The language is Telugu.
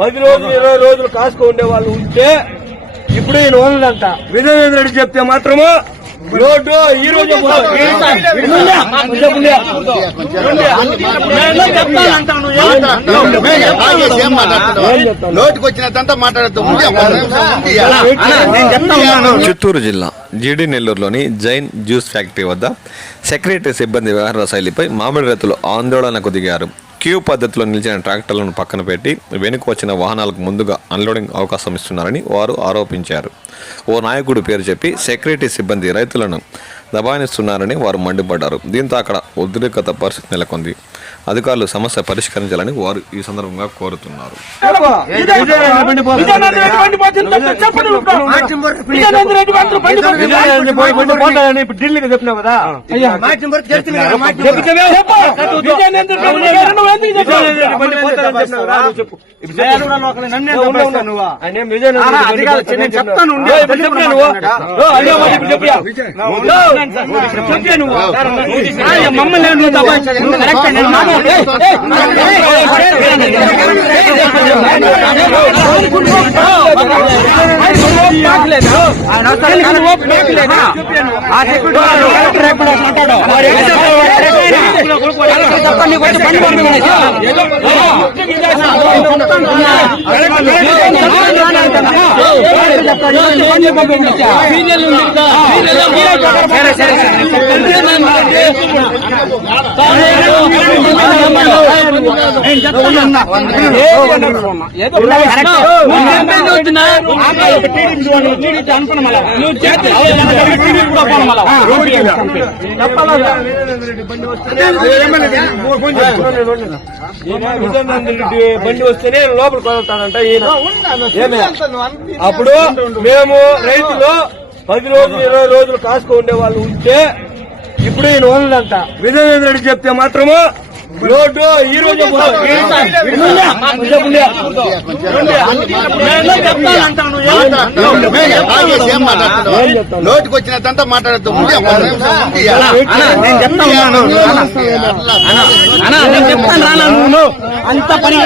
10 రోజులు 20 రోజులు కాసుకు ఉండే వాళ్ళు ఉంటే ఇప్పుడు ఈయన ఓనర్లంట విజయేంద్ర రెడ్డి చెప్తే మాత్రము రోడ్డు ఈ రోజు చిత్తూరు జిల్లా జీడీ నెల్లూరులోని జైన్ జ్యూస్ ఫ్యాక్టరీ వద్ద సెక్రటరీ సిబ్బంది వ్యవహార శైలిపై మామిడి రైతులు ఆందోళనకు దిగారు. క్యూ పద్ధతిలో నిలిచిన ట్రాక్టర్లను పక్కన పెట్టి వెనుక వచ్చిన వాహనాలకు ముందుగా అన్లోడింగ్ అవకాశం ఇస్తున్నారని వారు ఆరోపించారు. ఓ నాయకుడు పేరు చెప్పి సెక్యూరిటీ సిబ్బంది రైతులను దబాయిస్తున్నారని వారు మండిపడ్డారు. దీంతో అక్కడ ఉద్రిక్తత పరిస్థితి నెలకొంది. అధికారులు సమస్య పరిష్కరించాలని వారు ఈ సందర్భంగా కోరుతున్నారు. బండి వస్తేనే లోపలికి వదులుతాడంట ఈయన. అప్పుడు మేము రైతులు 10 రోజులు 20 రోజులు కాసుకు ఉండే వాళ్ళు ఉంటే ఇప్పుడు ఈయన ఓనర్లంట విజయేంద్ర రెడ్డి చెప్తే మాత్రము రోడ్డు ఈ రోజు నోటికి వచ్చినంత మాట్లాడుతూ అంత పని